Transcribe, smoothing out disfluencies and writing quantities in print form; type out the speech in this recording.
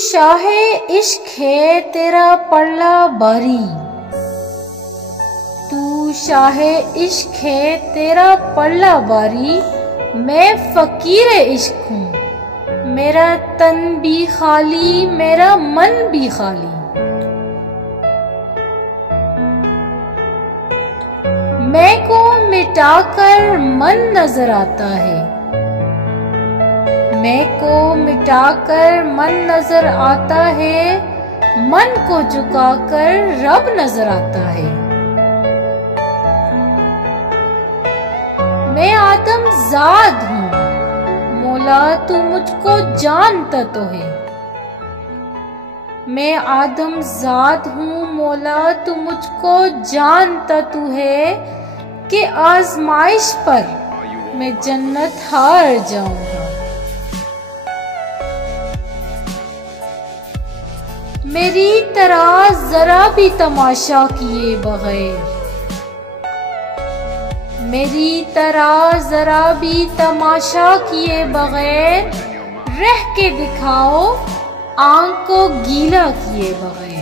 शाहे इश्क है तेरा पल्ला बारी, तू शाहे इश्क है तेरा पल्ला बारी। मैं फकीर इश्क हूँ, मेरा तन भी खाली मेरा मन भी खाली। मैं को मिटाकर मन नजर आता है, मैं को मिटाकर मन नजर आता है। मन को झुकाकर रब नजर आता है। मैं आदम जाद हूँ, मौला तू मुझको जानता तो है। मैं आदम जाद हूँ, मौला तू मुझको जानता तू है कि आजमाइश पर मैं जन्नत हार जाऊंगा। मेरी तरह जरा भी तमाशा किए बगैर, मेरी तरह जरा भी तमाशा किए बगैर रह के दिखाओ आंख को गीला किए बगैर।